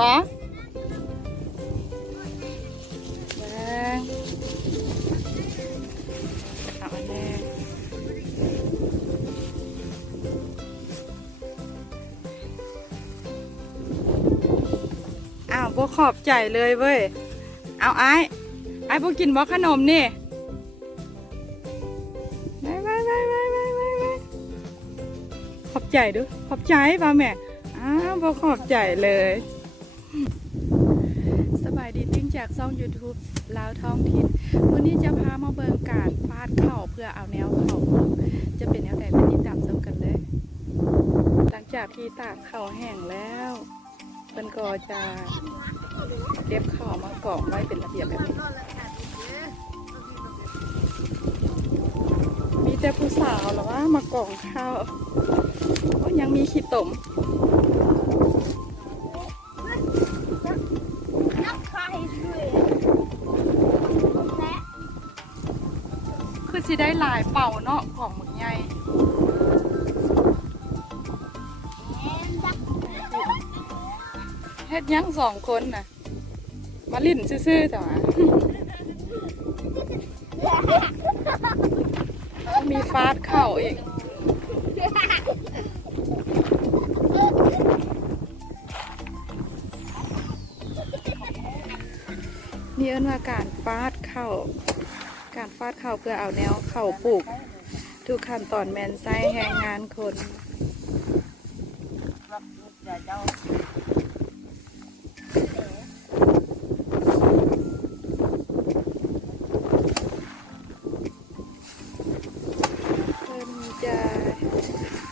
บ่เบิ่งเอาอันแน่อ้าวบ่ขอบใจเลยเว้ย เอาไอ้ไอ้บ่กินบ่ขนมนี่ไปไปไปไปไปไปไปขอบใจดูขอบใจป่ะแม่อ้าวบ่ขอบใจเลย จากซ่อง YouTube ลาวท้องถิ่นวันนี้จะพามาเบิงการฟาดเข่าเพื่อเอาแนวเข่าปลูกจะเป็นแนวใดไปติดตามชมกันเลย หลังจากที่ตากเข่าแห้งแล้วเพิ่นก็จะเก็บเข่ามากองไว้เป็นระเบียบแบบนี้มีแต่ผู้สาวหรอว่า มากองข้าวก็ยังมีขี้ตม คือสิได้หลายเป่าเนาะของหมึกใหญ่เฮ็ดยังสองคนน่ะ มาลิ่นซื่อๆแต่ว่ามีฟาดเข่าอีกนี่เอิ้นว่าการฟาดเข่า การฟาดเข่าเพื่อเอาแนวเข่าปลูก ทุกขั้นตอนแมนไซแหงงานคนเพิ่นจะ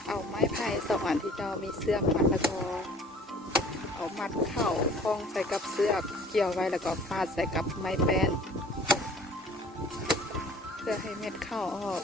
เอาไม้ไผ่สองอันที่เจะมีเสื้อมัดแล้วก็เอามัดเข่าคล้องใส่กับเสื้อเกี่ยวไว้แล้วก็ฟาดใส่กับไม้แป้น เพื่อให้เม็ดข้าวออก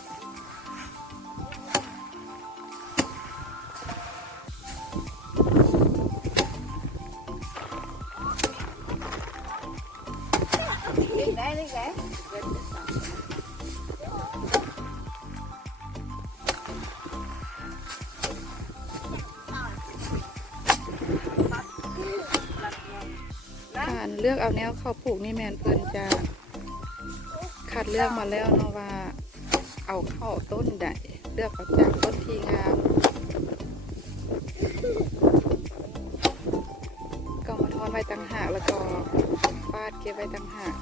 การเลือกเอาแนวข้าวปลูกนี่แมนเพิ่นจะ คัดเลือกมาแล้วเนาะว่า เอาเข้าต้นใดเลือกเอาจากต้นที่งามก็มาทอนไว้ต่างหากแล้วก็ฟาดเก็บไว้ต่างหาก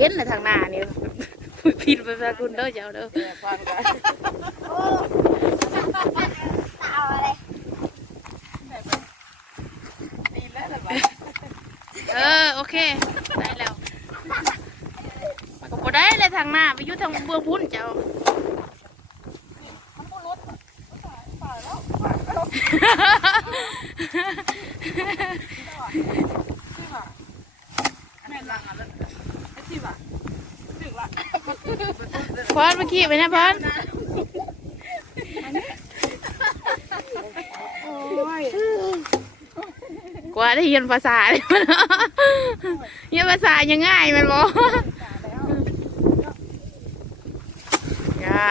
เห็นเลยทางหน้านี่ผิดไปแบบรุ่นเด้อเจ้าเด้อเออโอเคได้แล้วมันก็บ่ได้เลยทางหน้าไปอยู่ทางเบื้องพุ่นเจ้า พอนเมื่อกี้ไปนะพอนกว่าได้เรียนภาษาเลยมันเนาะเรียนภาษายังง่ายมันบอยา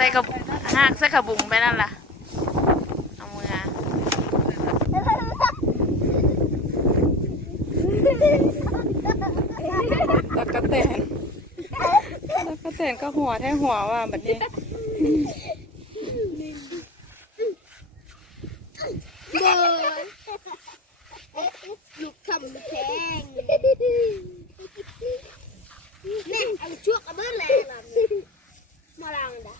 ส่กระหากใส่กระบุงไปนั่นล่ะเอามืออะตะกะแตนตะกะแตนก็หัวแท้หัวว่าแบบนี้เบิร์ลูกทำแพงแม่ไอ้ชั่วกระเบื้องแรงล่ะมาลังด่ะ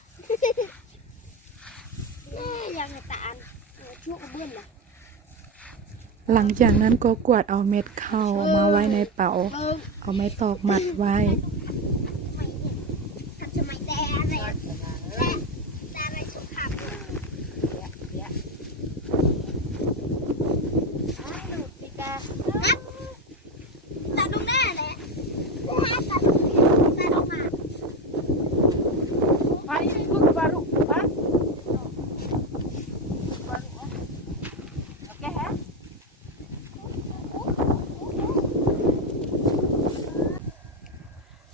แม่ยังไงตาอันชั่วกระเบื้องล่ะ หลังจากนั้นก็กวาดเอาเม็ดข้าวมาไว้ในเป๋าเบิ้งเอาไม้ตอกมัดไว้ ทันสมัยแต่อะไรแต่แต่อะไรสุขภาพเลยอ้าวหนูปีกาครับตัดตรงหน้าแหละตัดตัดออกมา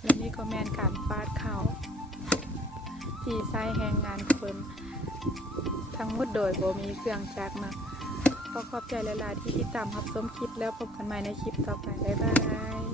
และนี่ก็แมนการฟาดข้าวที่ใช้ แรงงานคนทั้งหมดโดยบ่มีเครื่องจักรนะขอขอบใจหลายๆที่ติดตามรับชมคลิปแล้วพบกันใหม่ในคลิปต่อไป บ๊ายบาย